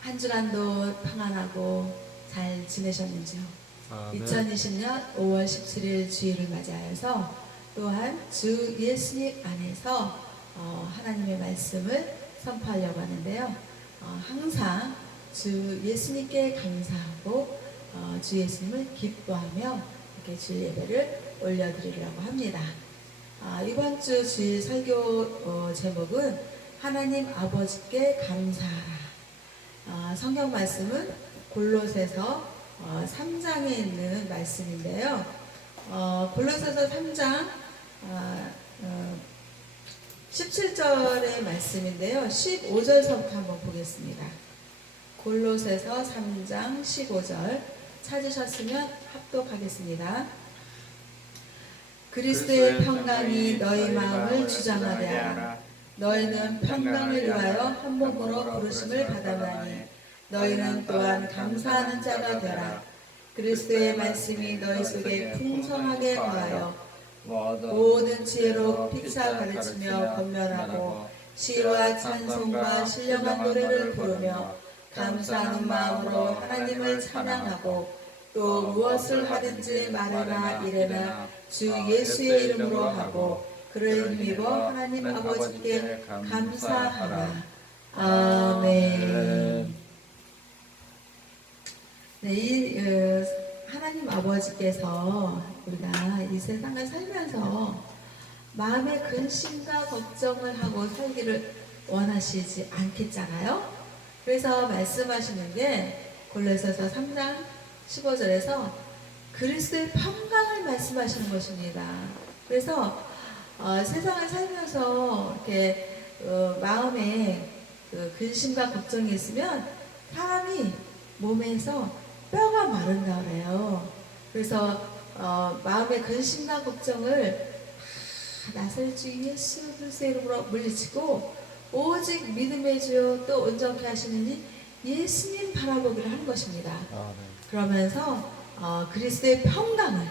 한 주간도 평안하고 잘 지내셨는지요? 아, 네. 2020년 5월 17일 주일을 맞이하여서 또한 주 예수님 안에서 하나님의 말씀을 선포하려고 하는데요. 항상 주 예수님께 감사하고 주 예수님을 기뻐하며 이렇게 주일 예배를 올려드리려고 합니다. 이번 주 주일 설교 제목은 하나님 아버지께 감사하라. 성경 말씀은 골로새서 3장에 있는 말씀인데요. 골로새서 3장 17절의 말씀인데요. 15절서부터 한번 보겠습니다. 골로새서 3장 15절 찾으셨으면 합독하겠습니다. 그리스도의 평강이 너희 마음을 주장하게 하라. 너희는 평강을 위하여 한 몸으로 부르심을 받았나니 너희는 또한 감사하는 자가 되라. 그리스도의 말씀이 너희 속에 풍성하게 거하여 모든 지혜로 피차 가르치며 권면하고 시와 찬송과 신령한 노래를 부르며 감사하는 마음으로 하나님을 찬양하고 또 무엇을 하든지 말이나 이래나 주 예수의 이름으로 하고 그를 힘입어 하나님 아버지께 감사하라. 아멘. 네, 이 하나님 아버지께서 우리가 이 세상을 살면서 마음의 근심과 걱정을 하고 살기를 원하시지 않겠잖아요. 그래서 말씀하시는 게 골로새서 3장 15절에서 그리스도의 평강을 말씀하시는 것입니다. 그래서 세상을 살면서 이렇게 마음에 근심과 걱정이 있으면 사람이 몸에서 뼈가 마른다 그래요. 그래서 마음의 근심과 걱정을 다 나설 주 예수 그리스도의 이름으로 물리치고 오직 믿음의 주요 또 온전케 하시는 이 예수님 바라보기를 하는 것입니다. 그러면서 그리스도의 평강을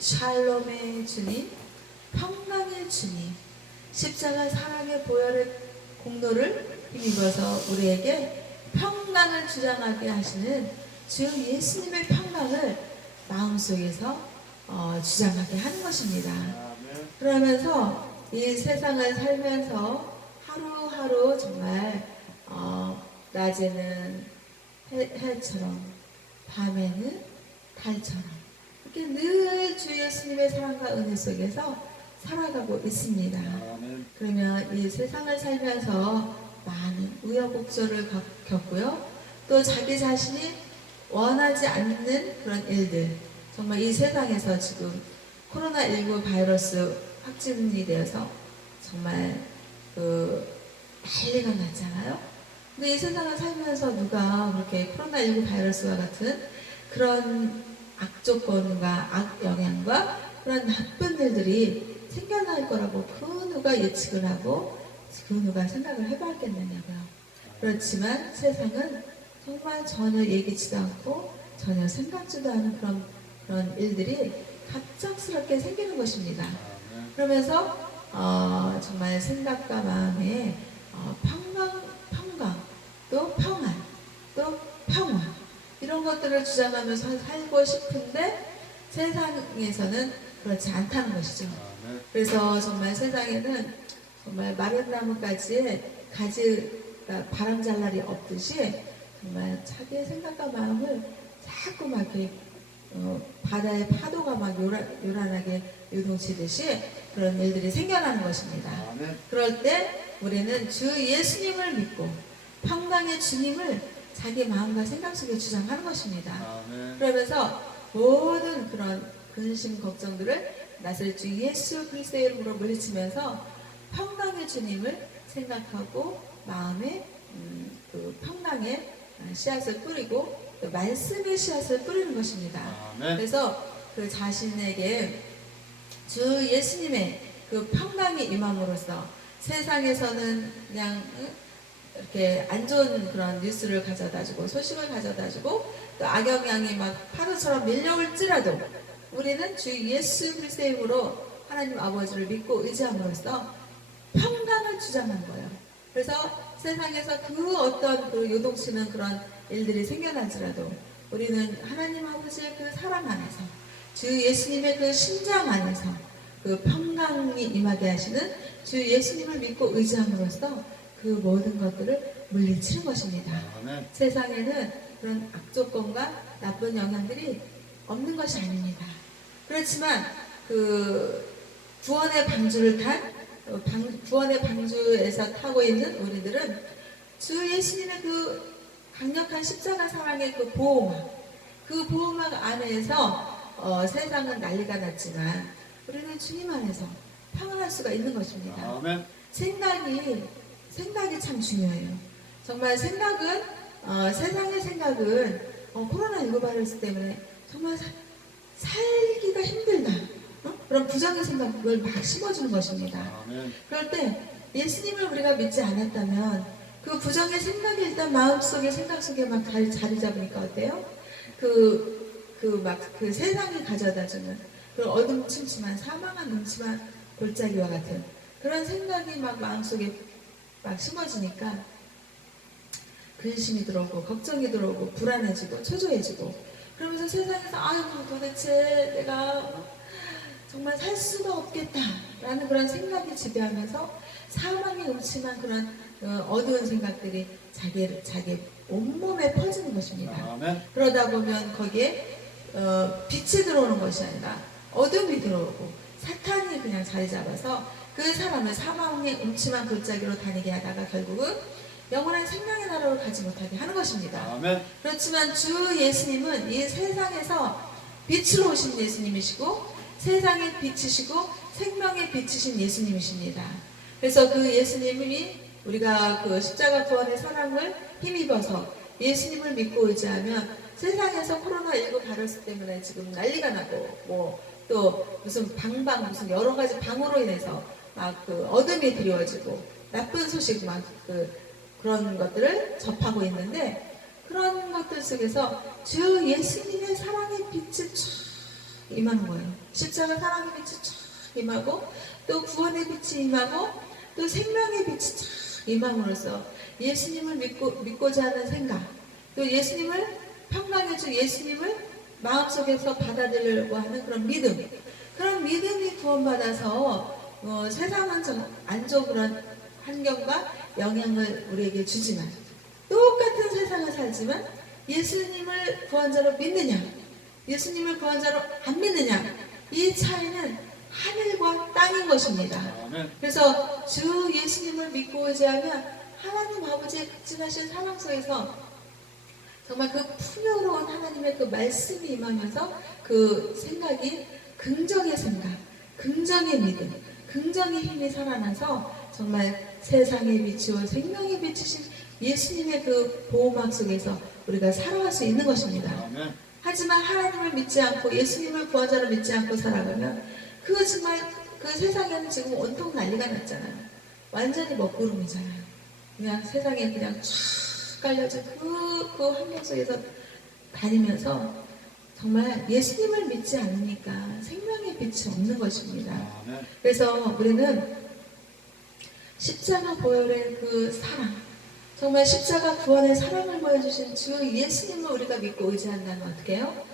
샬롬의 주님, 평강의 주님, 십자가 사랑의 보혈의 공로를 힘입어서 우리에게 평강을 주장하게 하시는 주 예수님의 평강을 마음속에서 주장하게 하는 것입니다. 그러면서 이 세상을 살면서 하루하루 정말 낮에는 해처럼 밤에는 달처럼 이렇게 늘 주 예수님의 사랑과 은혜 속에서 살아가고 있습니다. 그러면 이 세상을 살면서 많은 우여곡절을 겪고요. 또 자기 자신이 원하지 않는 그런 일들, 정말 이 세상에서 지금 코로나19 바이러스 확진이 되어서 정말 난리가 났잖아요. 근데 이 세상을 살면서 누가 그렇게 코로나19 바이러스와 같은 그런 악조건과 악영향과 그런 나쁜 일들이 생겨날 거라고 그 누가 예측을 하고 그 누가 생각을 해봤겠느냐고요. 그렇지만 세상은 정말 전혀 예기치도 않고 전혀 생각지도 않은 그런 일들이 갑작스럽게 생기는 것입니다. 그러면서 정말 생각과 마음에 평강, 또 평안, 또 평화 이런 것들을 주장하면서 살고 싶은데 세상에서는 그렇지 않다는 것이죠. 그래서 정말 세상에는 정말 마른 나무까지의 가지가 바람 잘 날이 없듯이 정말 자기의 생각과 마음을 자꾸 막 이렇게 바다의 파도가 막 요란하게 요동치듯이 그런 일들이 생겨나는 것입니다. 그럴 때 우리는 주 예수님을 믿고 평강의 주님을 자기 마음과 생각 속에 주장하는 것입니다. 그러면서 모든 그런 근심 걱정들을 나설 주 예수 그리스도의 이름으로 물리치면서 평강의 주님을 생각하고 마음에 그 평강의 씨앗을 뿌리고 또 말씀의 씨앗을 뿌리는 것입니다. 그래서 그 자신에게 주 예수님의 그 평강이 임함으로써 세상에서는 그냥 이렇게 안 좋은 그런 뉴스를 가져다주고 소식을 가져다주고 또 악영향이 막 파도처럼 밀려올지라도 우리는 주 예수 그리스도의 이름으로 하나님 아버지를 믿고 의지함으로써 평강을 주장한 거예요. 그래서 세상에서 그 어떤 그 요동치는 그런 일들이 생겨날지라도 우리는 하나님 아버지의 그 사랑 안에서 주 예수님의 그 심장 안에서 그 평강이 임하게 하시는 주 예수님을 믿고 의지함으로써 그 모든 것들을 물리치는 것입니다. 아멘. 세상에는 그런 악조건과 나쁜 영향들이 없는 것이 아닙니다. 그렇지만 그 구원의 방주를 구원의 방주에서 타고 있는 우리들은 주 예수님의 그 강력한 십자가 사랑의 그 보호막 안에서 세상은 난리가 났지만 우리는 주님 안에서 평안할 수가 있는 것입니다. 아멘. 생각이 참 중요해요. 정말 생각은 세상의 생각은 코로나19 바이러스 때문에 정말 살기가 힘들다. 그런 부정의 생각을 막 심어주는 것입니다. 아멘. 그럴 때 예수님을 우리가 믿지 않았다면 그 부정의 생각이 일단 마음속에 생각 속에 막 자리 잡으니까 어때요? 그 세상이 가져다주는 그 어둠침침한 사망한 음침한 골짜기와 같은 그런 생각이 막 마음속에 막 심어지니까 근심이 들어오고 걱정이 들어오고 불안해지고 초조해지고 그러면서 세상에서 아이고 도대체 내가 정말 살 수가 없겠다라는 그런 생각이 지배하면서 사망의 음침한 그런 어두운 생각들이 자기 온몸에 퍼지는 것입니다. 아멘. 그러다 보면 거기에 빛이 들어오는 것이 아니라 어둠이 들어오고 사탄이 그냥 자리 잡아서 그 사람을 사망의 음침한 골짜기로 다니게 하다가 결국은 영원한 생명의 나라로 가지 못하게 하는 것입니다. 아멘. 그렇지만 주 예수님은 이 세상에서 빛으로 오신 예수님이시고 세상의 빛이시고 생명의 빛이신 예수님이십니다. 그래서 그 예수님이 우리가 그 십자가 구원의 사랑을 힘입어서 예수님을 믿고 의지하면 세상에서 코로나19 바이러스 때문에 지금 난리가 나고 뭐 또 무슨 무슨 여러 가지 방으로 인해서 막 그 어둠이 드리워지고 나쁜 소식 막 그런 것들을 접하고 있는데 그런 것들 속에서 주 예수님의 사랑의 빛이 쫙 임하는 거예요. 십자가 사랑의 빛이 쫙 임하고 또 구원의 빛이 임하고 또 생명의 빛이 쫙 임함으로써 예수님을 믿고자 하는 생각 또 예수님을 평강의 주 예수님을 마음속에서 받아들이려고 하는 그런 믿음이 구원받아서 세상은 좀 안 좋은 그런 환경과 영향을 우리에게 주지만 똑같은 세상을 살지만 예수님을 구원자로 믿느냐 예수님을 구원자로 안 믿느냐 이 차이는 하늘과 땅인 것입니다. 아멘. 그래서 주 예수님을 믿고 의지하면 하나님 아버지의 극진하신 사랑 속에서 정말 그 풍요로운 하나님의 그 말씀이 임하면서 그 생각이 긍정의 생각, 긍정의 믿음, 긍정의 힘이 살아나서 정말 세상의 빛이요 생명의 빛이신 예수님의 그 보호막 속에서 우리가 살아갈 수 있는 것입니다. 아멘. 하지만 하나님을 믿지 않고 예수님을 구원자로 믿지 않고 살아가면 정말 그 세상에는 지금 온통 난리가 났잖아요. 완전히 먹구름이잖아요. 그냥 세상에 그냥 쫙 깔려진 그 환경 속에서 다니면서 정말 예수님을 믿지 않으니까 생명의 빛이 없는 것입니다. 아멘. 그래서 우리는 십자가 보혈의 그 사랑, 정말 십자가 구원의 사랑을 보여주신 주 예수님을 우리가 믿고 의지한다면 어떻게 해요?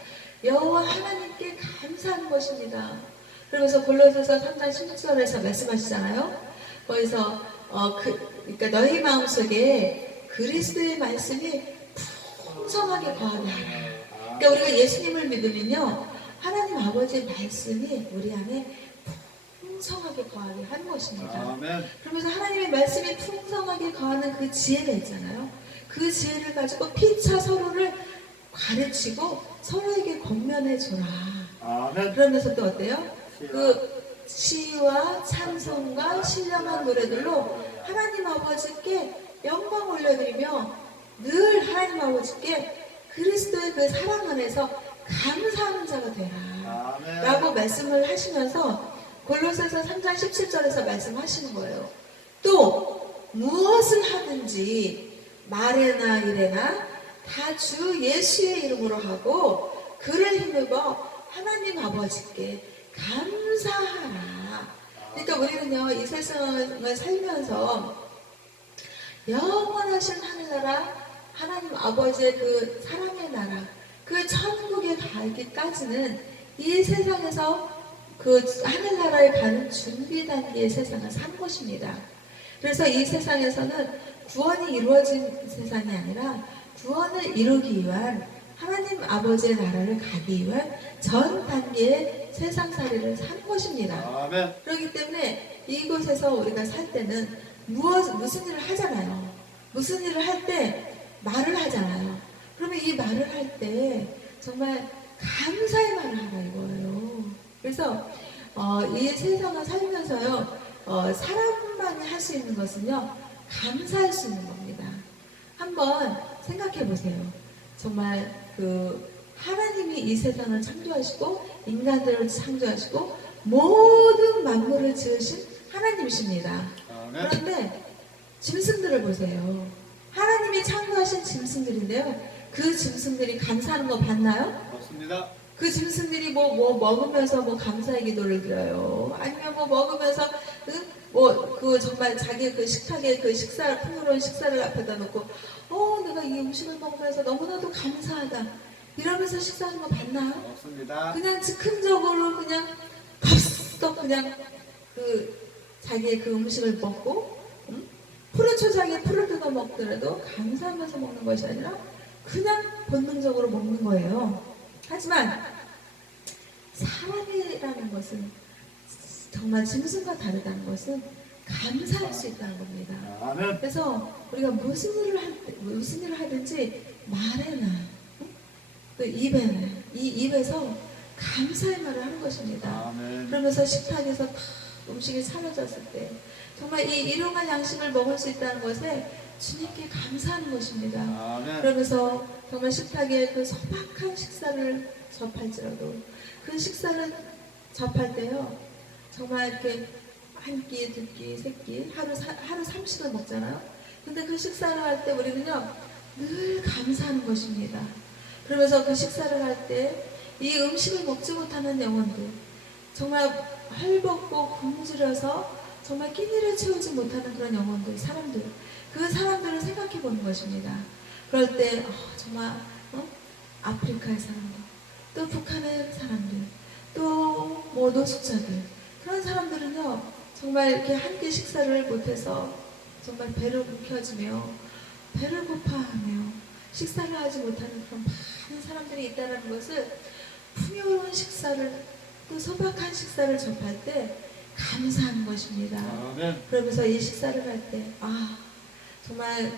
여호와 하나님께 감사하는 것입니다. 그러면서 골로새서 3장 16절에서 말씀하시잖아요. 거기서 그러니까 너희 마음속에 그리스도의 말씀이 풍성하게 거하게 하라. 그러니까 우리가 예수님을 믿으면요, 하나님 아버지의 말씀이 우리 안에 풍성하게 거하게 하는 것입니다. 아멘. 그러면서 하나님의 말씀이 풍성하게 거하는 그 지혜가 있잖아요. 그 지혜를 가지고 피차 서로를 가르치고 서로에게 권면해줘라. 아멘. 그러면서 또 어때요? 그 시와 찬송과 신령한 노래들로 하나님 아버지께 영광 올려드리며 늘 하나님 아버지께 그리스도의 그 사랑 안에서 감사하는 자가 되라. 아멘. 라고 말씀을 하시면서 골로새서 3장 17절에서 말씀하시는 거예요. 또 무엇을 하든지 말에나 일에나 다 주 예수의 이름으로 하고 그를 힘입어 하나님 아버지께 감사하라. 그러니까 우리는요, 이 세상을 살면서 영원하신 하늘나라 하나님 아버지의 그 사랑의 나라 그 천국에 가기까지는 이 세상에서 그 하늘나라에 가는 준비 단계의 세상을 산 것입니다. 그래서 이 세상에서는 구원이 이루어진 세상이 아니라 구원을 이루기 위한 하나님 아버지의 나라를 가기 위한 전 단계의 세상살이를 산 것입니다. 아멘. 그렇기 때문에 이곳에서 우리가 살 때는 무슨 일을 하잖아요. 무슨 일을 할 때 말을 하잖아요. 그러면 이 말을 할 때 정말 감사의 말을 하라 이거예요. 그래서 이 세상을 살면서요 사람만이 할 수 있는 것은요 감사할 수 있는 겁니다. 한번 생각해 보세요. 정말 그 하나님이 이 세상을 창조하시고 인간들을 창조하시고 모든 만물을 지으신 하나님이십니다. 아멘. 그런데 짐승들을 보세요. 하나님이 창조하신 짐승들인데요. 그 짐승들이 감사하는 거 봤나요? 맞습니다. 그 짐승들이 뭐 먹으면서 뭐 감사의 기도를 드려요. 아니면 뭐 먹으면서 그 정말 자기 그 식탁에 그 식사 풍요로운 식사를 앞에다 놓고 내가 이 음식을 먹으면서 너무나도 감사하다 이러면서 식사하는 거 봤나요? 맞습니다. 그냥 즉흥적으로 그냥 갑석 그냥 그 자기의 그 음식을 먹고 푸른 초장에 풀을 뜯어 먹더라도 감사하면서 먹는 것이 아니라 그냥 본능적으로 먹는 거예요. 하지만 사람이라는 것은 정말 짐승과 다르다는 것은 감사할 수 있다는 겁니다. 아멘. 그래서 우리가 무슨 일을 하든지 말에나 또 입에나 이 입에서 감사의 말을 하는 것입니다. 아멘. 그러면서 식탁에서 다 음식이 차려졌을 때 정말 이 일용할 양식을 먹을 수 있다는 것에 주님께 감사하는 것입니다. 아멘. 그러면서 정말 식탁에 그 소박한 식사를 접할지라도 그 식사를 접할 때요 정말 이렇게 한 끼, 두 끼, 세 끼 하루 30을 먹잖아요. 근데 그 식사를 할 때 우리는요 늘 감사하는 것입니다. 그러면서 그 식사를 할 때 이 음식을 먹지 못하는 영혼들 정말 헐벗고 굶주려서 정말 끼니를 채우지 못하는 그런 영혼들, 사람들 그 사람들을 생각해 보는 것입니다. 그럴 때 정말 아프리카의 사람들, 또 북한의 사람들, 또 뭐 노숙자들 그런 사람들은요 정말 이렇게 한 끼 식사를 못해서 정말 배를 움켜쥐며 배를 고파하며 식사를 하지 못하는 그런 많은 사람들이 있다는 것을 풍요로운 식사를 또 소박한 식사를 접할 때 감사하는 것입니다. 아멘. 그러면서 이 식사를 할 때 정말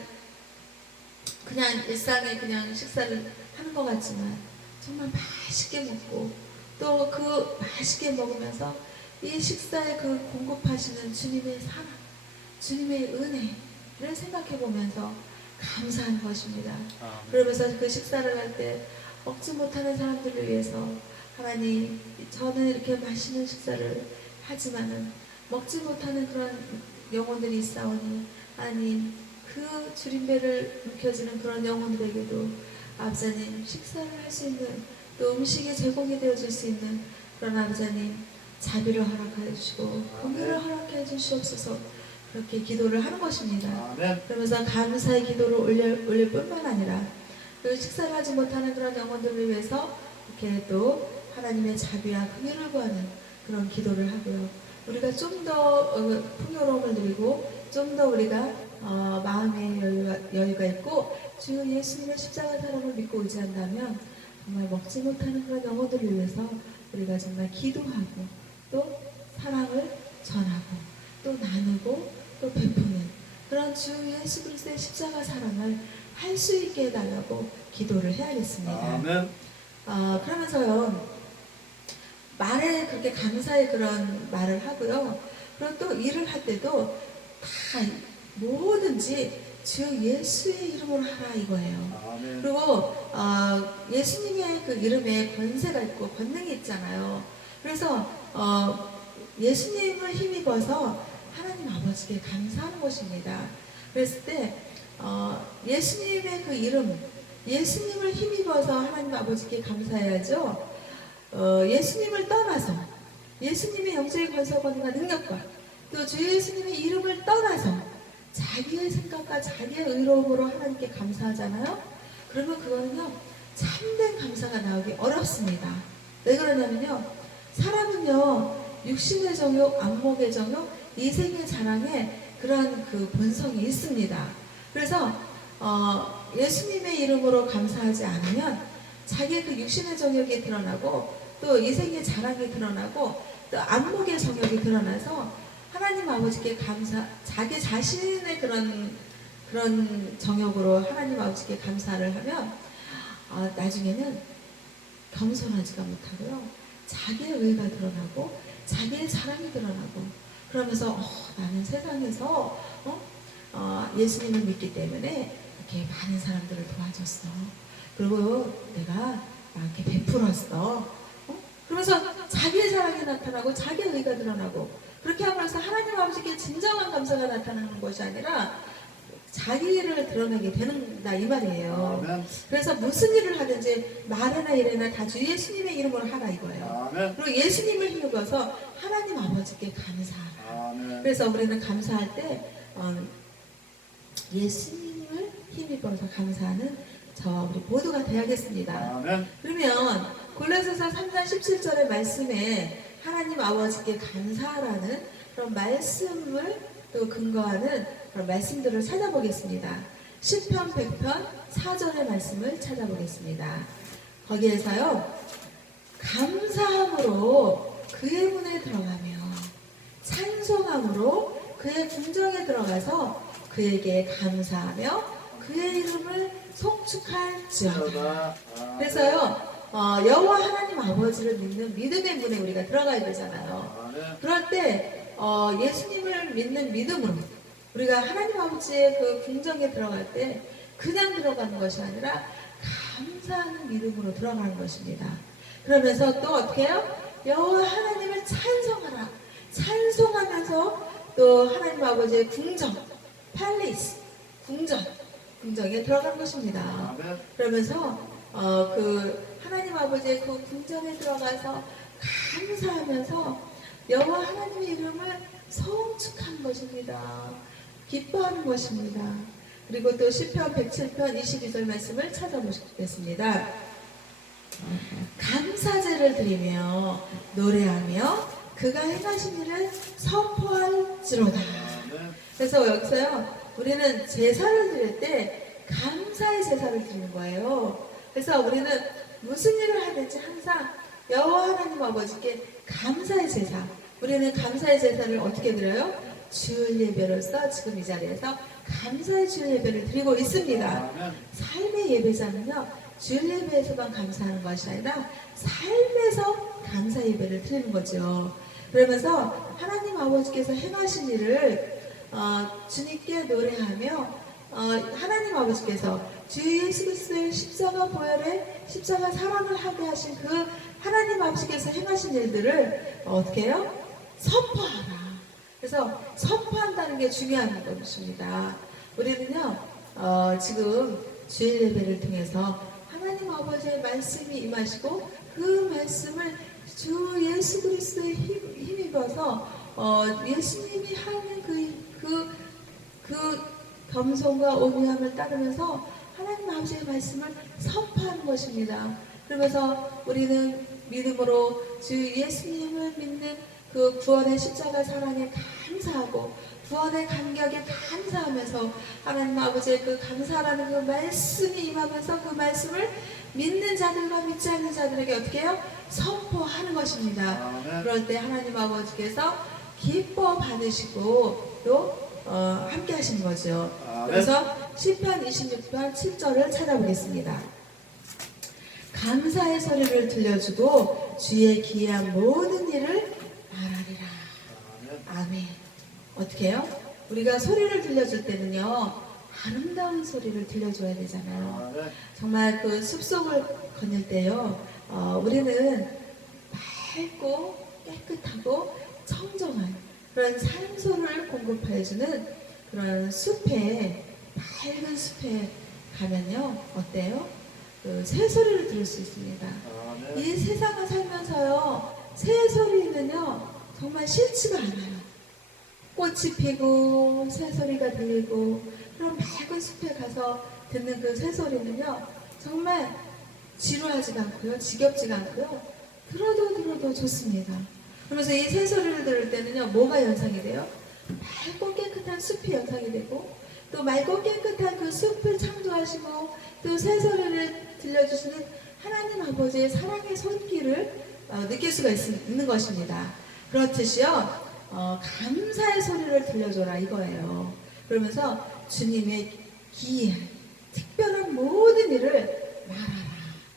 그냥 일상에 그냥 식사를 하는 것 같지만 정말 맛있게 먹고 또 그 맛있게 먹으면서 이 식사에 그 공급하시는 주님의 사랑, 주님의 은혜를 생각해 보면서 감사하는 것입니다. 아멘. 그러면서 그 식사를 할 때 먹지 못하는 사람들을 위해서 하나님 저는 이렇게 맛있는 식사를 하지만은 먹지 못하는 그런 영혼들이 있사오니 하나님 그 주림배를 움켜쥐는 그런 영혼들에게도 아버지님 식사를 할 수 있는 또 음식이 제공이 되어줄 수 있는 그런 아버지님 자비를 허락해 주시고 긍휼을 허락해 주시옵소서 그렇게 기도를 하는 것입니다. 아멘. 그러면서 감사의 기도를 올릴 뿐만 아니라 그 식사를 하지 못하는 그런 영혼들을 위해서 이렇게 또 하나님의 자비와 긍휼을 구하는 그런 기도를 하고요. 우리가 좀 더 풍요로움을 누리고 좀 더 우리가 마음의 여유가 있고 주 예수님의 십자가 사랑을 믿고 의지한다면 정말 먹지 못하는 그런 영혼들을 위해서 우리가 정말 기도하고 또 사랑을 전하고 또 나누고 또 베푸는 그런 주 예수 그리스도의 십자가 사랑을 할 수 있게 해달라고 기도를 해야겠습니다. 아멘. 그러면서요 말에 그렇게 감사의 그런 말을 하고요. 그리고 또 일을 할 때도 다 뭐든지 주 예수의 이름으로 하라 이거예요. 아멘. 그리고 예수님의 그 이름에 권세가 있고 권능이 있잖아요. 그래서 예수님을 힘입어서 하나님 아버지께 감사하는 것입니다. 그랬을 때 예수님의 그 이름, 예수님을 힘입어서 하나님 아버지께 감사해야죠. 예수님을 떠나서 예수님의 영적인 권세와 능력과 또 주 예수님의 이름을 떠나서 자기의 생각과 자기의 의로움으로 하나님께 감사하잖아요. 그러면 그거는요 참된 감사가 나오기 어렵습니다. 왜 그러냐면요 사람은요 육신의 정욕, 안목의 정욕, 이생의 자랑에 그런 그 본성이 있습니다. 그래서 예수님의 이름으로 감사하지 않으면 자기의 그 육신의 정욕이 드러나고 또 이생의 자랑이 드러나고 또 안목의 정욕이 드러나서 하나님 아버지께 자기 자신의 그런 정욕으로 하나님 아버지께 감사를 하면 나중에는 겸손하지가 못하고요. 자기의 의가 드러나고 자기의 자랑이 드러나고 그러면서 나는 세상에서 예수님을 믿기 때문에 이렇게 많은 사람들을 도와줬어. 그리고 내가 나한테 베풀었어. 그러면서 자기의 자랑이 나타나고 자기의 의가 드러나고 그렇게 함으로써 하나님 아버지께 진정한 감사가 나타나는 것이 아니라 자기를 드러내게 되는다 이 말이에요. 아멘. 그래서 무슨 일을 하든지 말이나 일이나 다 주 예수님의 이름으로 하라 이거예요. 아멘. 그리고 예수님을 힘입어서 하나님 아버지께 감사하라. 아멘. 그래서 우리는 감사할 때 예수님을 힘입어서 감사하는 저와 우리 모두가 되야겠습니다. 아멘. 그러면 골로새서 3장 17절의 말씀에 하나님 아버지께 감사하라는 그런 말씀을 또 근거하는 그런 말씀들을 찾아보겠습니다. 시편 100편 4절의 말씀을 찾아보겠습니다. 거기에서요 감사함으로 그의 문에 들어가며 찬송함으로 그의 궁정에 들어가서 그에게 감사하며 그의 이름을 송축할지어다. 그래서요 여호와 하나님 아버지를 믿는 믿음의 문에 우리가 들어가야 되잖아요. 아멘. 그럴 때 예수님을 믿는 믿음으로 우리가 하나님 아버지의 그 궁정에 들어갈 때 그냥 들어가는 것이 아니라 감사하는 믿음으로 들어가는 것입니다. 그러면서 또 어떻게 해요? 여호와 하나님을 찬송하라. 찬송하면서 또 하나님 아버지의 궁정, 팔리스, 궁정에 들어간 것입니다. 아멘. 그러면서 그 하나님 아버지의 그 궁정에 들어가서 감사하면서 여호와 하나님의 이름을 성축한 것입니다. 기뻐하는 것입니다. 그리고 또 시편 107편 22절 말씀을 찾아보겠습니다. 감사제를 드리며 노래하며 그가 행하신 일을 선포할지로다. 아멘. 그래서 여기서요 우리는 제사를 드릴 때 감사의 제사를 드리는 거예요. 그래서 우리는 무슨 일을 하든지 항상 여호와 하나님 아버지께 감사의 제사, 우리는 감사의 제사를 어떻게 드려요? 주일 예배로서 지금 이 자리에서 감사의 주일 예배를 드리고 있습니다. 아멘. 삶의 예배자는요 주일 예배에서만 감사하는 것이 아니라 삶에서 감사 예배를 드리는 거죠. 그러면서 하나님 아버지께서 행하신 일을 주님께 노래하며 하나님 아버지께서 주 예수 그리스도의 십자가 보혈에 십자가 사랑을 하게 하신 그 하나님 아버지께서 행하신 일들을 어떻게 해요? 선포하라. 그래서 선포한다는 게 중요한 것입니다. 우리는요 지금 주일 예배를 통해서 하나님 아버지의 말씀이 임하시고 그 말씀을 주 예수 그리스도에 힘입어서 예수님이 하는 그 겸손과 온유함을 따르면서 하나님 아버지의 말씀을 선포하는 것입니다. 그러면서 우리는 믿음으로 주 예수님을 믿는 그 구원의 십자가 사랑에 감사하고 구원의 감격에 감사하면서 하나님 아버지의 그 감사라는 그 말씀이 임하면서 그 말씀을 믿는 자들과 믿지 않는 자들에게 어떻게 해요? 선포하는 것입니다. 아멘. 그럴 때 하나님 아버지께서 기뻐 받으시고 또 함께 하시는 거죠. 아멘. 그래서 시편 26편 7절을 찾아보겠습니다. 감사의 소리를 들려주고 주의 기이한 모든 일을 말하리라. 아멘. 어떻게 해요? 우리가 소리를 들려줄 때는요 아름다운 소리를 들려줘야 되잖아요. 아멘. 정말 그 숲속을 거닐 때요 우리는 맑고 깨끗하고 청정한 그런 산소를 공급해주는 그런 숲에 밝은 숲에 가면요 어때요? 그 새소리를 들을 수 있습니다. 아멘. 이 세상을 살면서요 새소리는요 정말 싫지가 않아요. 꽃이 피고 새소리가 들리고 그런 맑은 숲에 가서 듣는 그 새소리는요 정말 지루하지가 않고요 지겹지가 않고요 들어도 좋습니다. 그러면서 이 새소리를 들을 때는요 뭐가 연상이 돼요? 맑고 깨끗한 숲이 연상이 되고 또 맑고 깨끗한 그 숲을 창조하시고 또 새소리를 들려주시는 하나님 아버지의 사랑의 손길을 느낄 수가 있는 것입니다. 그렇듯이요 감사의 소리를 들려줘라 이거예요. 그러면서 주님의 기이한 특별한 모든 일을 말하라.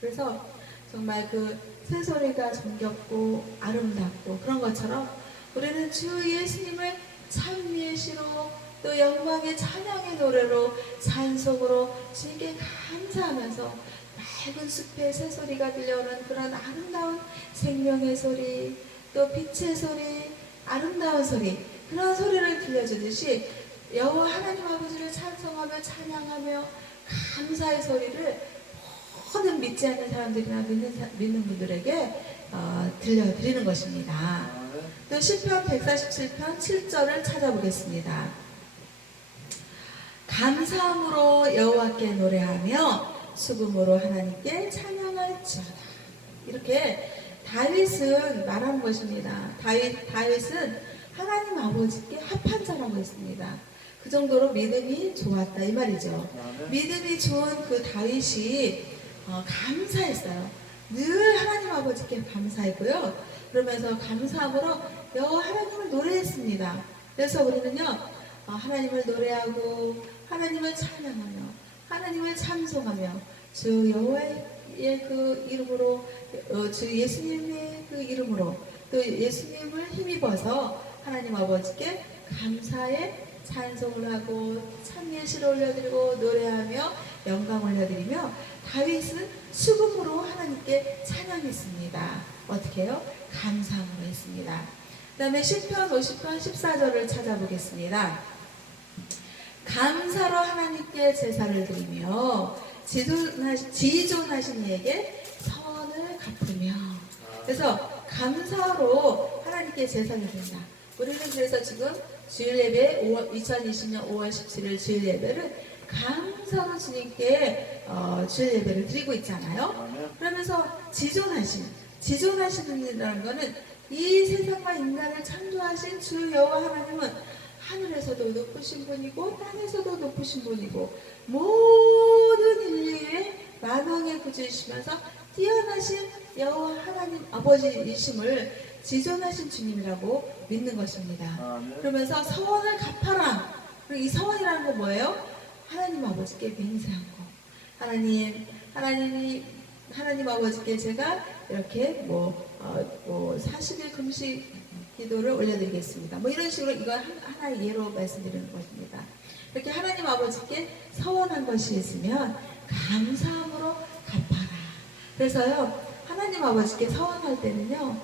그래서 정말 그 새소리가 정겹고 아름답고 그런 것처럼 우리는 주 예수님을 찬미의 시로 또 영광의 찬양의 노래로 찬송으로 주님께 감사하면서 맑은 숲의 새소리가 들려오는 그런 아름다운 생명의 소리 또 빛의 소리 아름다운 소리 그런 소리를 들려주듯이 여호와 하나님 아버지를 찬송하며 찬양하며 감사의 소리를 모든 믿지 않는 사람들이나 믿는 분들에게 들려드리는 것입니다. 아멘. 또 시편 147편 7절을 찾아보겠습니다. 감사함으로 여호와께 노래하며 수금으로 하나님께 찬양할지어다. 이렇게 다윗은 말하는 것입니다. 다윗은 하나님 아버지께 합한 자라고 했습니다. 그 정도로 믿음이 좋았다 이 말이죠. 아멘. 믿음이 좋은 그 다윗이 감사했어요. 늘 하나님 아버지께 감사했고요. 그러면서 감사함으로 여호와 하나님을 노래했습니다. 그래서 우리는요 하나님을 노래하고 하나님을 찬양하며 하나님을 찬송하며 주 여호와의 그 이름으로 주 예수님의 그 이름으로 또 예수님을 힘입어서 하나님 아버지께 감사의 찬송을 하고 찬미의 시를 올려드리고 노래하며 영광 올려드리며 다윗은 수금으로 하나님께 찬양했습니다. 어떻게 해요? 감사함으로 했습니다. 그 다음에 시편 50편 14절을 찾아보겠습니다. 감사로 하나님께 제사를 드리며 지존하신 이에게 선을 갚으며 그래서 감사로 하나님께 제사를 드린다. 우리는 그래서 지금 주일 예배 2020년 5월 17일 주일 예배를 감사로 주님께 주일 예배를 드리고 있잖아요. 아멘. 그러면서 지존하시는이라는 것은 이 세상과 인간을 창조하신 주 여호와 하나님은 하늘에서도 높으신 분이고 땅에서도 높으신 분이고 모든 인류의 만왕의 구주이시면서 뛰어나신 여호와 하나님 아버지이심을 지존하신 주님이라고 믿는 것입니다. 아멘. 그러면서 서원을 갚아라. 그리고 이 서원이라는 건 뭐예요? 하나님 아버지께 맹세한 거. 하나님 아버지께 제가 이렇게 40일 금식 기도를 올려드리겠습니다. 이런 식으로 이거 하나의 예로 말씀드리는 것입니다. 이렇게 하나님 아버지께 서원한 것이 있으면 감사함으로 갚아라. 그래서요, 하나님 아버지께 서원할 때는요,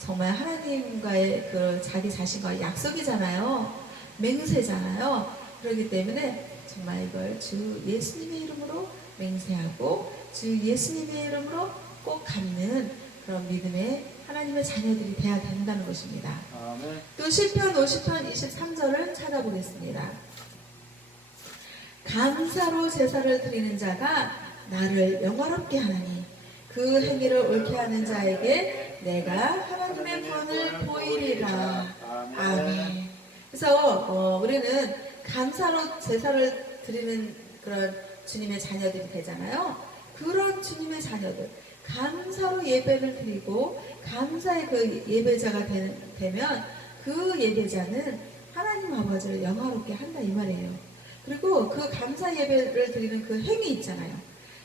정말 하나님과의 그 자기 자신과의 약속이잖아요. 맹세잖아요. 그렇기 때문에 정말 이걸 주 예수님의 이름으로 맹세하고 주 예수님의 이름으로 꼭 갚는 그런 믿음의 하나님의 자녀들이 돼야 된다는 것입니다. 아멘. 또 시편 50편 23절을 찾아보겠습니다. 감사로 제사를 드리는 자가 나를 영화롭게 하나니 그 행위를 옳게 하는 자에게 내가 하나님의 구원을 보이리라. 아멘. 그래서 우리는 감사로 제사를 드리는 그런 주님의 자녀들이 되잖아요. 그런 주님의 자녀들 감사로 예배를 드리고 감사의 그 예배자가 되면 그 예배자는 하나님 아버지를 영화롭게 한다 이 말이에요. 그리고 그 감사 예배를 드리는 그 행위 있잖아요.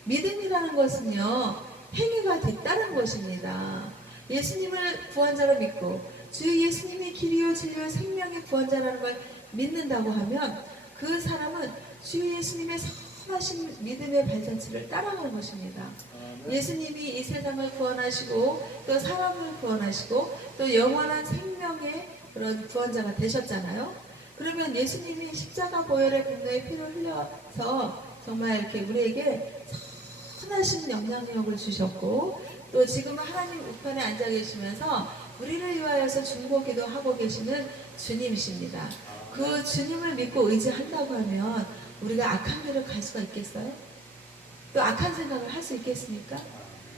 믿음이라는 것은요 행위가 뒤따른 것입니다. 예수님을 구원자로 믿고 주 예수님이 길이요 진리요 생명의 구원자라는 걸 믿는다고 하면 그 사람은 주 예수님의 선하신 믿음의 발자취를 따라가는 것입니다. 예수님이 이 세상을 구원하시고 또 사람을 구원하시고 또 영원한 생명의 그런 구원자가 되셨잖아요. 그러면 예수님이 십자가 보혈의 분노의 피를 흘려서 정말 이렇게 우리에게 선하신 영향력을 주셨고 또 지금 하나님 우편에 앉아 계시면서 우리를 위하여서 중보기도 하고 계시는 주님이십니다. 그 주님을 믿고 의지한다고 하면 우리가 악한 길을 갈 수가 있겠어요? 또 악한 생각을 할 수 있겠습니까?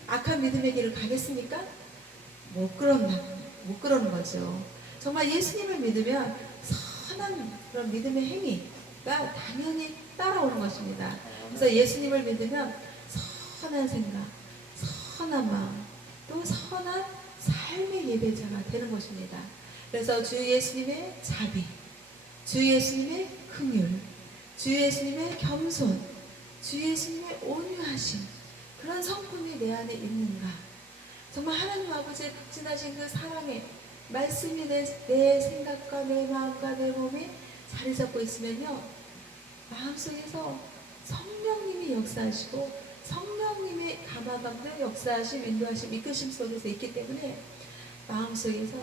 악한 믿음의 길을 가겠습니까? 못 그러는 거죠. 정말 예수님을 믿으면 선한 그런 믿음의 행위가 당연히 따라오는 것입니다. 그래서 예수님을 믿으면 선한 생각, 선한 마음, 또 선한 삶의 예배자가 되는 것입니다. 그래서 주 예수님의 자비, 주 예수님의 긍휼, 주 예수님의 겸손, 주 예수님의 온유하심, 그런 성품이 내 안에 있는가? 정말 하나님 아버지의 극진하신 그 사랑의 말씀이 내 생각과 내 마음과 내 몸에 자리 잡고 있으면요, 마음속에서 성령님이 역사하시고 성령님의 감화감도 역사하심, 인도하심, 이끄심 속에서 있기 때문에 마음속에서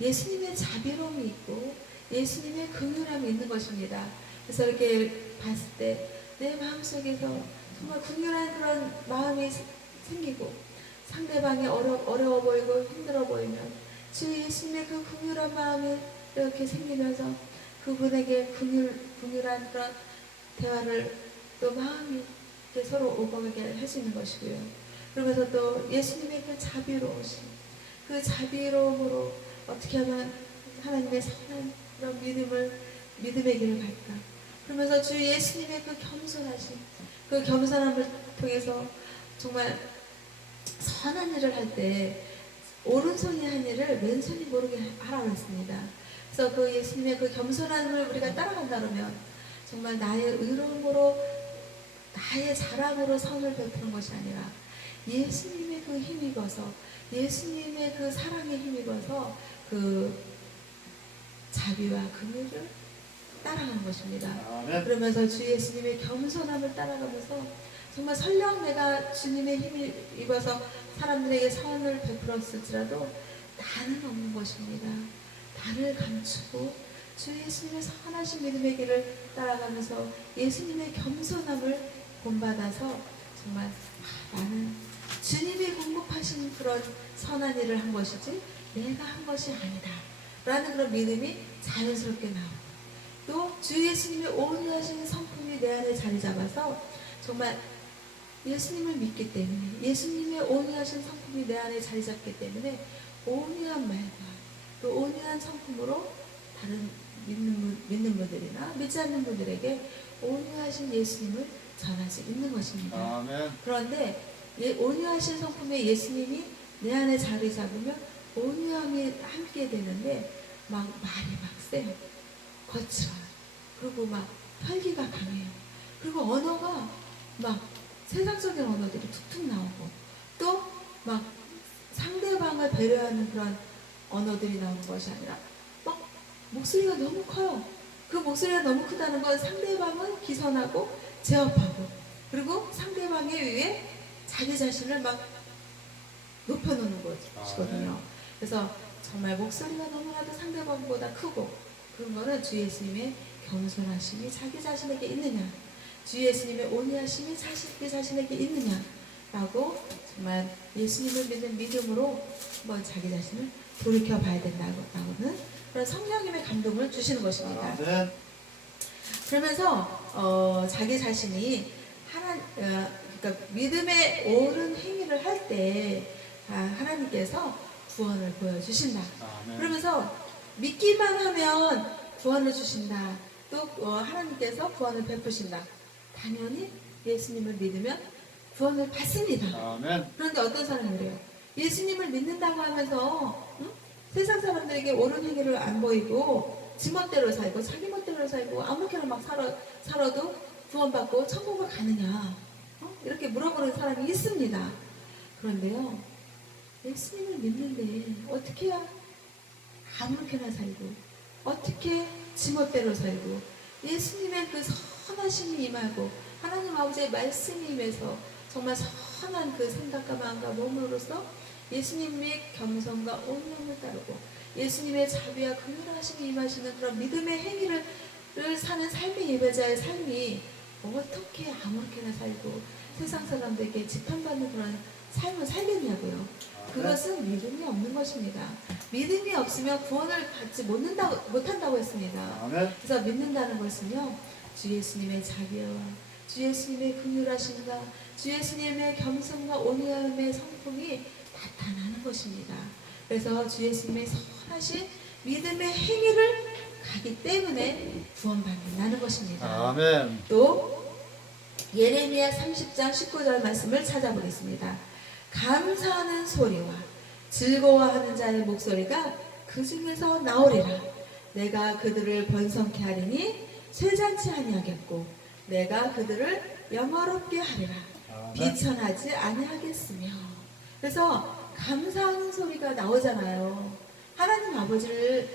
예수님의 자비로움이 있고 예수님의 긍휼함이 있는 것입니다. 그래서 이렇게 봤을 때 내 마음속에서 정말 긍휼한 그런 마음이 생기고 상대방이 어려워 보이고 힘들어 보이면 주 예수님의 그 긍휼한 마음이 이렇게 생기면서 그분에게 긍휼한 그런 대화를 또 마음이 이렇게 서로 오가게 할 수 있는 것이고요. 그러면서 또 예수님의 그 자비로우심, 그 자비로움으로 어떻게 하면 하나님의 선한 그런 믿음의 길을 갈까? 그러면서 주 예수님의 그 겸손하심, 그 겸손함을 통해서 정말 선한 일을 할 때 오른손이 한 일을 왼손이 모르게 하라고 했습니다. 그래서 그 예수님의 그 겸손함을 우리가 따라간다면 정말 나의 의로움으로 나의 자랑으로 선을 베푸는 것이 아니라 예수님의 그 힘입어서 예수님의 그 사랑에 힘입어서 그 자비와 긍휼을 따라가는 것입니다. 아멘. 그러면서 주 예수님의 겸손함을 따라가면서 정말 설령 내가 주님의 힘을 입어서 사람들에게 선을 베풀었을지라도 나는 없는 것입니다. 나를 감추고 주 예수님의 선하신 믿음의 길을 따라가면서 예수님의 겸손함을 본받아서 정말 나는 주님이 공급하신 그런 선한 일을 한 것이지 내가 한 것이 아니다 라는 그런 믿음이 자연스럽게 나오고 또 주 예수님의 온유하신 성품이 내 안에 자리 잡아서 정말 예수님을 믿기 때문에 예수님의 온유하신 성품이 내 안에 자리 잡기 때문에 온유한 말과 또 온유한 성품으로 다른 믿는 분들이나 믿지 않는 분들에게 온유하신 예수님을 전할 수 있는 것입니다. 아멘. 그런데 온유하신 성품의 예수님이 내 안에 자리 잡으면 온유함이 함께 되는데 막 말이 막 세요. 거칠어요. 그리고 막 혈기가 강해요. 그리고 언어가 막 세상적인 언어들이 툭툭 나오고 또 막 상대방을 배려하는 그런 언어들이 나오는 것이 아니라 막 목소리가 너무 커요. 그 목소리가 너무 크다는 건 상대방은 기선하고 제압하고 그리고 상대방에 의해 자기 자신을 막 높여놓는 것이거든요. 그래서 정말 목소리가 너무나도 상대방보다 크고 그런 거는 주 예수님의 겸손하심이 자기 자신에게 있느냐, 주 예수님의 온유하심이 자기 자신에게 있느냐 라고 정말 예수님을 믿는 믿음으로 한번 자기 자신을 돌이켜봐야 된다고는 그런 성령님의 감동을 주시는 것입니다. 아멘. 그러면서 자기 자신이 그러니까 믿음의 옳은 행위를 할 때 하나님께서 구원을 보여주신다. 아멘. 그러면서 믿기만 하면 구원을 주신다. 또 하나님께서 구원을 베푸신다. 당연히 예수님을 믿으면 구원을 받습니다. 아멘. 그런데 어떤 사람이 그래요? 예수님을 믿는다고 하면서 세상 사람들에게 옳은 행위를 안 보이고 지멋대로 살고 자기 멋대로 살고 아무렇게나 막 살아도 구원받고 천국을 가느냐 이렇게 물어보는 사람이 있습니다. 그런데요, 예수님을 믿는데 어떻게 해야 아무렇게나 살고 어떻게 지멋대로 살고 예수님의 그 선하심이 임하고 하나님 아버지의 말씀이 임해서 정말 선한 그 생각과 마음과 몸으로서 예수님의 겸손과 온유함을 따르고 예수님의 자비와 긍휼하심이 임하시는 그런 믿음의 행위를 사는 삶의 예배자의 삶이 어떻게 아무렇게나 살고 세상 사람들에게 지탄받는 그런 삶을 살겠냐고요. 그것은 믿음이 없는 것입니다. 믿음이 없으면 구원을 받지 못한다고 했습니다. 아멘. 그래서 믿는다는 것은요, 주 예수님의 자비와 주 예수님의 긍휼하심과 주 예수님의 겸손과 온유함의 성품이 나타나는 것입니다. 그래서 주 예수님의 선하신 믿음의 행위를 가기 때문에 구원받는다는 것입니다. 아멘. 또 예레미야 30장 19절 말씀을 찾아보겠습니다. 감사하는 소리와 즐거워하는 자의 목소리가 그 중에서 나오리라. 내가 그들을 번성케 하리니 쇠잔치 아니하겠고 내가 그들을 영화롭게 하리라. 아멘. 비천하지 아니하겠으며. 그래서 감사하는 소리가 나오잖아요. 하나님 아버지를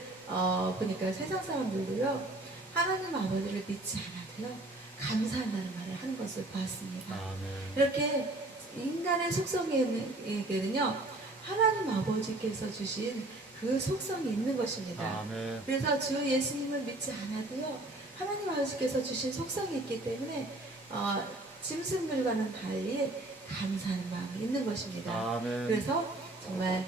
보니까 세상 사람들도요, 하나님 아버지를 믿지 않아도요 감사한다는 말을 하는 것을 보았습니다. 아멘. 이렇게 인간의 속성에게는요 하나님 아버지께서 주신 그 속성이 있는 것입니다. 아멘. 그래서 주 예수님을 믿지 않아도요 하나님 아버지께서 주신 속성이 있기 때문에 짐승들과는 달리 감사하는 마음이 있는 것입니다. 아멘. 그래서 정말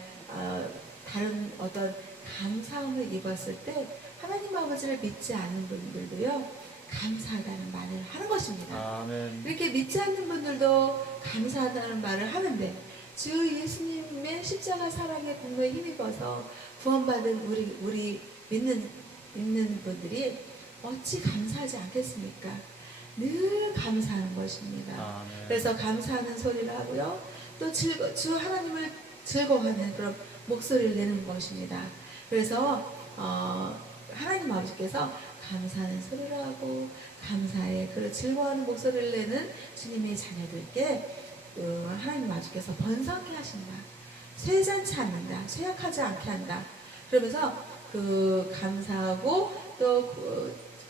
다른 어떤 감사함을 입었을 때 하나님 아버지를 믿지 않는 분들도요 감사하다는 말을 하는 것입니다. 아멘. 이렇게 믿지 않는 분들도 감사하다는 말을 하는데 주 예수님의 십자가 사랑의 공로에 힘입어서 구원받은 우리 믿는 분들이 어찌 감사하지 않겠습니까? 늘 감사하는 것입니다. 아멘. 그래서 감사하는 소리를 하고요. 또 주 하나님을 즐거워하는 그런 목소리를 내는 것입니다. 그래서 하나님 아버지께서 감사하는 소리를 하고 감사의 그 즐거워하는 목소리를 내는 주님의 자녀들께 하나님 아버지께서 번성케 하신다. 쇠잔치 않는다. 쇠약하지 않게 한다. 그러면서 그 감사하고 또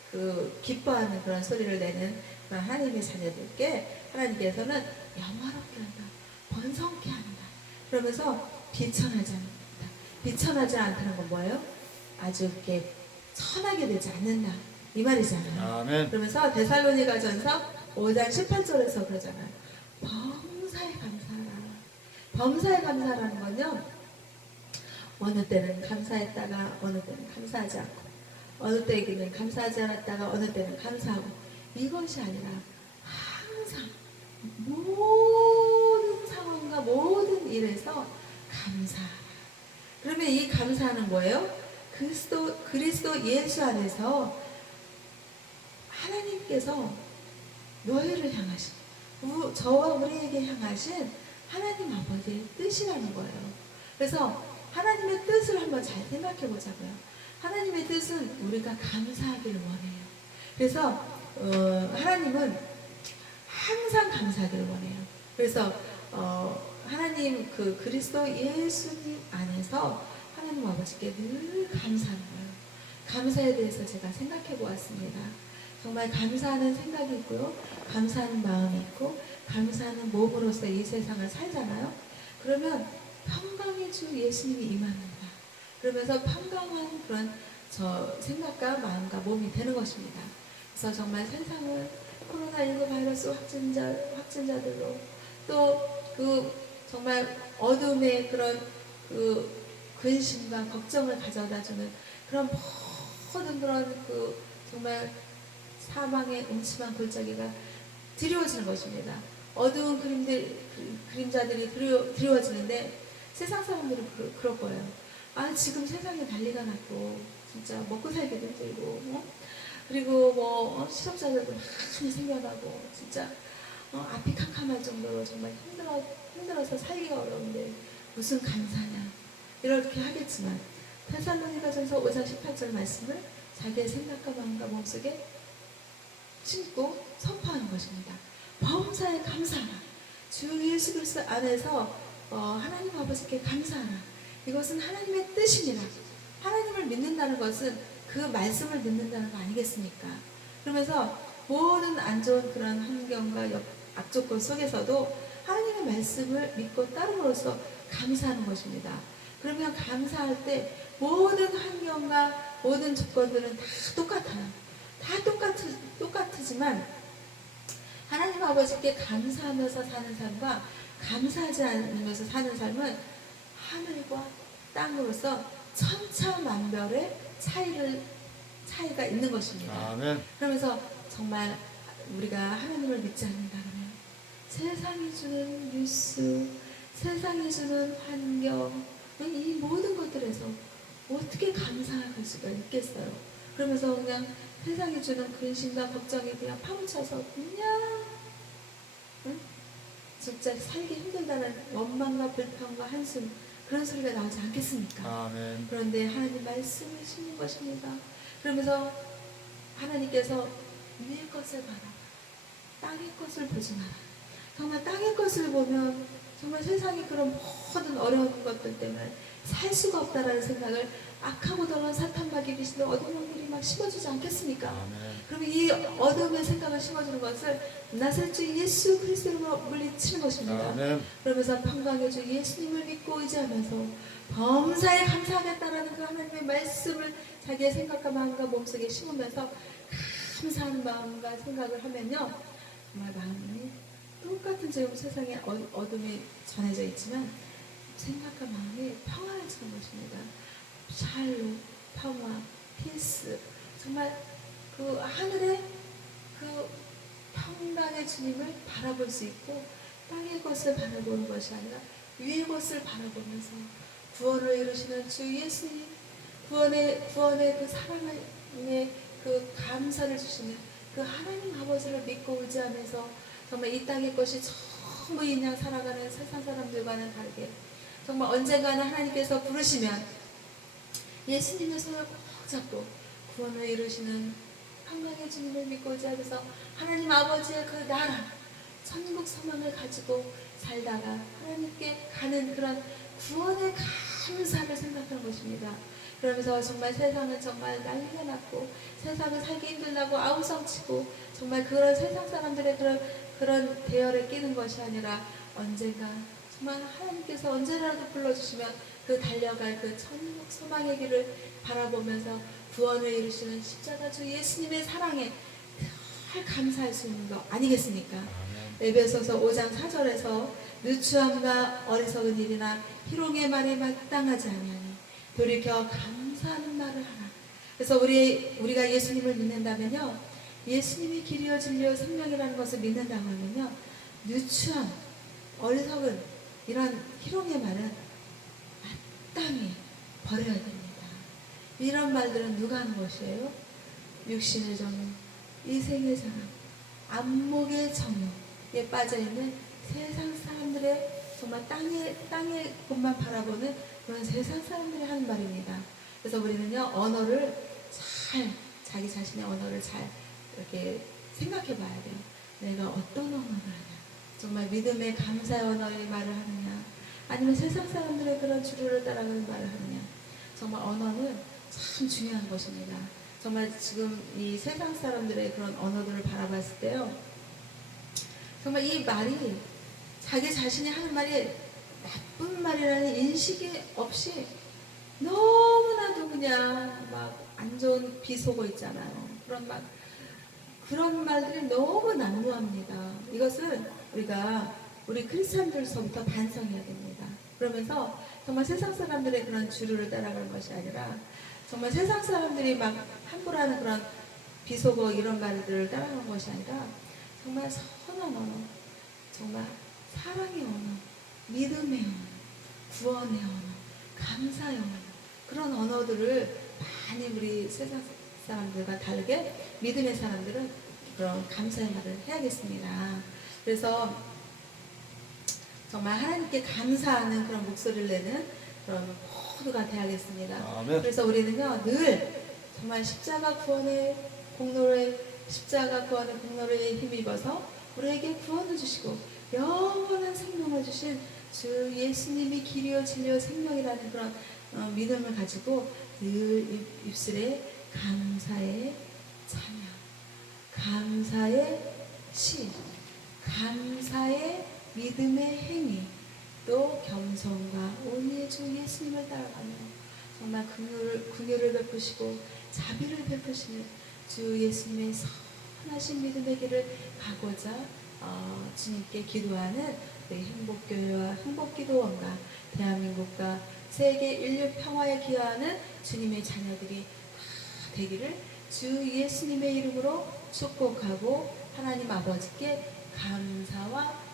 그 기뻐하는 그런 소리를 내는 그런 하나님의 자녀들께 하나님께서는 영화롭게 한다. 번성케 한다. 그러면서 비천하지 않는다. 비천하지 않다는 건 뭐예요? 아주 이렇게 천하게 되지 않는다. 이 말이잖아요. 아멘. 그러면서 데살로니가전서 5장 18절에서 그러잖아요. 범사에 감사하라. 범사에 감사라는 건요. 어느 때는 감사했다가 어느 때는 감사하지 않고 어느 때에는 감사하지 않았다가 어느 때는 감사하고 이것이 아니라 항상 모든 상황과 모든 일에서 감사하라. 그러면 이 감사는 뭐예요? 그리스도 예수 안에서 하나님께서 너희를 향하신 저와 우리에게 향하신 하나님 아버지의 뜻이라는 거예요. 그래서 하나님의 뜻을 한번 잘 생각해 보자고요. 하나님의 뜻은 우리가 감사하기를 원해요. 그래서 하나님은 항상 감사하기를 원해요. 그래서 하나님 그 그리스도 예수님 안에서 하나님 아버지께 늘 감사하는 거예요. 감사에 대해서 제가 생각해 보았습니다. 정말 감사하는 생각이 있고요. 감사하는 마음이 있고 감사하는 몸으로서 이 세상을 살잖아요. 그러면 평강의 주 예수님이 임합니다. 그러면서 평강한 그런 생각과 마음과 몸이 되는 것입니다. 그래서 정말 세상을 코로나19 바이러스 확진자들로 또 그 정말 어둠의 그런 그 근심과 걱정을 가져다주는 그런 모든 그런 그 정말 사망의 음침한 골짜기가 드리워지는 것입니다. 어두운 그림자들이 드리워지는데 세상 사람들은 그럴 거예요. 지금 세상에 난리가 났고 진짜 먹고 살기도 힘들고 그리고 실업자들도 많이 생겨나고 진짜 앞이 캄캄할 정도로 정말 힘들어서 살기가 어려운데 무슨 감사냐 이렇게 하겠지만 데살로니가전서 5장 18절 말씀을 자기의 생각과 마음과 몸속에 심고 선포하는 것입니다. 범사에 감사하라. 주 예수 그리스도 안에서 하나님 아버지께 감사하라. 이것은 하나님의 뜻입니다. 하나님을 믿는다는 것은 그 말씀을 믿는다는 거 아니겠습니까? 그러면서 모든 안 좋은 그런 환경과 악조건 속에서도 하나님의 말씀을 믿고 따름으로써 감사하는 것입니다. 그러면 감사할 때 모든 환경과 모든 조건들은 다 똑같아요. 다 똑같지만 하나님 아버지께 감사하면서 사는 삶과 감사하지 않으면서 사는 삶은 하늘과 땅으로서 천차만별의 차이가 있는 것입니다. 아멘. 그러면서 정말 우리가 하나님을 믿지 않는다 그러면 세상이 주는 뉴스, 세상이 주는 환경, 이 모든 것들에서 어떻게 감사할 수가 있겠어요? 그러면서 그냥 세상이 주는 근심과 걱정에 그냥 파묻혀서 그냥 진짜 살기 힘들다는 원망과 불평과 한숨, 그런 소리가 나오지 않겠습니까? 아멘. 그런데 하나님 말씀을 심는 것입니다. 그러면서 하나님께서 위의 것을 바라봐, 땅의 것을 보지 마라. 정말 땅의 것을 보면 정말 세상의 그런 모든 어려운 것들 때문에 살 수가 없다라는 생각을 악하고 더러운 사탄 마귀 귀신들 어둠 원들이 막 심어주지 않겠습니까? 아멘. 그러면 이 어둠의 생각을 심어주는 것을 나사렛주 예수 그리스도로 물리치는 것입니다. 아멘. 그러면서 평강의 주 예수님을 믿고 의지하면서 범사에 감사하겠다라는 그 하나님의 말씀을 자기의 생각과 마음과 몸속에 심으면서 감사하는 마음과 생각을 하면요, 정말 마음이 똑같은 지금 세상에 어둠이 전해져 있지만 생각과 마음이 평안해지는 것입니다. 샬롬, 평화, 피스, 정말 그 하늘의 그 평강의 주님을 바라볼 수 있고 땅의 것을 바라보는 것이 아니라 위의 것을 바라보면서 구원을 이루시는 주 예수님, 구원의 그 사랑의 그 감사를 주시는 그 하나님 아버지를 믿고 의지하면서 정말 이 땅의 것이 전부 그냥 살아가는 세상 사람들과는 다르게 정말 언젠가는 하나님께서 부르시면 예수님의 손을 꼭 잡고 구원을 이루시는 평강의 주님을 믿고 의지하면서 하나님 아버지의 그 나라 천국 소망을 가지고 살다가 하나님께 가는 그런 구원의 감사를 생각하는 것입니다. 그러면서 정말 세상은 정말 난리가 났고 세상은 살기 힘들다고 아우성치고 정말 그런 세상 사람들의 그런 대열에 끼는 것이 아니라 언젠가 정말 하나님께서 언제라도 불러주시면 그 달려갈 그 천국 소망의 길을 바라보면서 구원을 이루시는 십자가 주 예수님의 사랑에 늘 감사할 수 있는 거 아니겠습니까? 에베소서 5장 4절에서 누추함과 어리석은 일이나 희롱의 말에 마땅하지 아니하니 돌이켜 감사하는 말을 하라. 그래서 우리가 예수님을 믿는다면요, 예수님이 길이요 진리요 생명이라는 것을 믿는다고 하면요, 누추함, 어리석은 이런 희롱의 말은 마땅히 버려야 됩니다. 이런 말들은 누가 하는 것이에요? 육신의 정욕, 이생의 자랑, 안목의 정욕에 빠져있는 세상 사람들의 정말 땅의 것만 바라보는 그런 세상 사람들이 하는 말입니다. 그래서 우리는요, 언어를 잘, 자기 자신의 언어를 잘 이렇게 생각해 봐야 돼요. 내가 어떤 언어를 하냐? 정말 믿음의 감사의 언어의 말을 하느냐? 아니면 세상 사람들의 그런 주류를 따라가는 말을 하느냐? 정말 언어는 참 중요한 것입니다. 정말 지금 이 세상 사람들의 그런 언어들을 바라봤을 때요, 정말 이 말이 자기 자신이 하는 말이 나쁜 말이라는 인식이 없이 너무나도 그냥 막 안 좋은 비속어 있잖아요. 그런 말들이 너무 난무합니다. 이것은 우리 크리스찬들서부터 반성해야 됩니다. 그러면서 정말 세상 사람들의 그런 주류를 따라가는 것이 아니라 정말 세상 사람들이 막 함부로 하는 그런 비속어 이런 말들을 따라가는 것이 아니라 정말 선한 언어, 정말 사랑의 언어, 믿음의 언어, 구원의 언어, 감사의 언어, 그런 언어들을 많이 우리 세상 사람들과 다르게 믿음의 사람들은 그런 감사의 말을 해야겠습니다. 그래서 정말 하나님께 감사하는 그런 목소리를 내는 그런 모두가 되야겠습니다. 아멘. 그래서 우리는요, 늘 정말 십자가 구원의 공로를 힘입어서 우리에게 구원을 주시고 영원한 생명을 주신 주 예수님이 길이요 진리요 생명이라는 그런 믿음을 가지고 늘 입술에 감사의 찬양, 감사의 시, 감사의 믿음의 행위, 또 겸손과 온유의 주 예수님을 따라가며 정말 긍휼을 베푸시고 자비를 베푸시는 주 예수님의 선하신 믿음의 길을 가고자 주님께 기도하는 우리 행복교회와 행복기도원과 대한민국과 세계 인류 평화에 기여하는 주님의 자녀들이 다 되기를 주 예수님의 이름으로 축복하고 하나님 아버지께 감사와